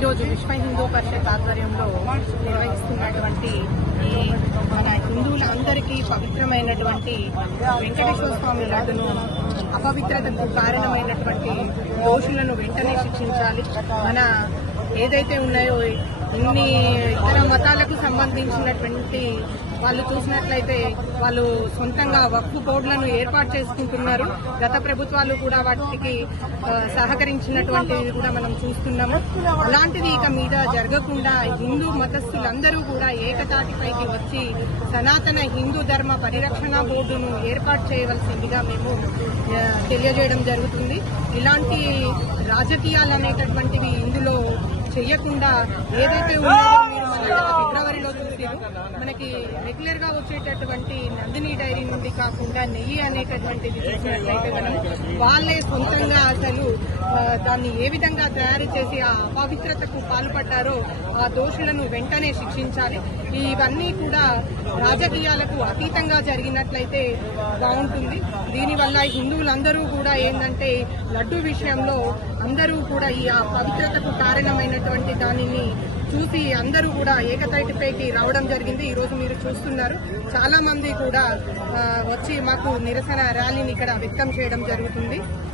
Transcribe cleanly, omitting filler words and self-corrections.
ఈరోజు విశ్వ హిందూ పరిషత్ ఆధ్వర్యంలో నిర్వహిస్తున్నటువంటి ఈ మన హిందువులందరికీ పవిత్రమైనటువంటి వెంకటేశ్వర స్వామి లడ్డును అపవిత్రతకు కారణమైనటువంటి దోషులను వెంటనే శిక్షించాలి. మన ఏదైతే ఉన్నాయో ఇన్ని ఇతర మతాలకు సంబంధించినటువంటి వాళ్ళు చూసినట్లయితే వాళ్ళు సొంతంగా వక్ఫ్ బోర్డులను ఏర్పాటు చేసుకుంటున్నారు. గత ప్రభుత్వాలు కూడా వాటికి సహకరించినటువంటిది కూడా మనం చూస్తున్నాము. అలాంటిది ఇక మీద జరగకుండా హిందూ మతస్థులందరూ కూడా ఏకతాటిపైకి వచ్చి సనాతన హిందూ ధర్మ పరిరక్షణ బోర్డును ఏర్పాటు చేయవలసిందిగా మేము తెలియజేయడం జరుగుతుంది. ఇలాంటి రాజకీయాలు అనేటటువంటివి ఇందులో చెయ్యకుండా ఏదైతే ఉన్నాయో మీరు ఫిబ్రవరిలో చూసారు, మనకి రెగ్యులర్ గా వచ్చేటటువంటి నందిని డైరీ నుండి కాకుండా నెయ్యి అనేటటువంటిది చూసినట్లయితే మనం వాళ్ళే సొంతంగా అసలు దాన్ని ఏ విధంగా తయారు చేసి ఆ అపవిత్రతకు పాల్పడ్డారో ఆ దోషులను వెంటనే శిక్షించాలి. ఇవన్నీ కూడా రాజకీయాలకు అతీతంగా జరిగినట్లయితే బాగుంటుంది. దీనివల్ల హిందువులందరూ కూడా ఏంటంటే లడ్డు విషయంలో అందరూ కూడా ఈ పవిత్రతకు కారణమైనటువంటి దానిని చూసి అందరూ కూడా ఏకతాటిపైకి రావడం జరిగింది. ఈరోజు మీరు చూస్తున్నారు, చాలా మంది కూడా వచ్చి మాకు నిరసన ర్యాలీని ఇక్కడ వ్యక్తం చేయడం జరుగుతుంది.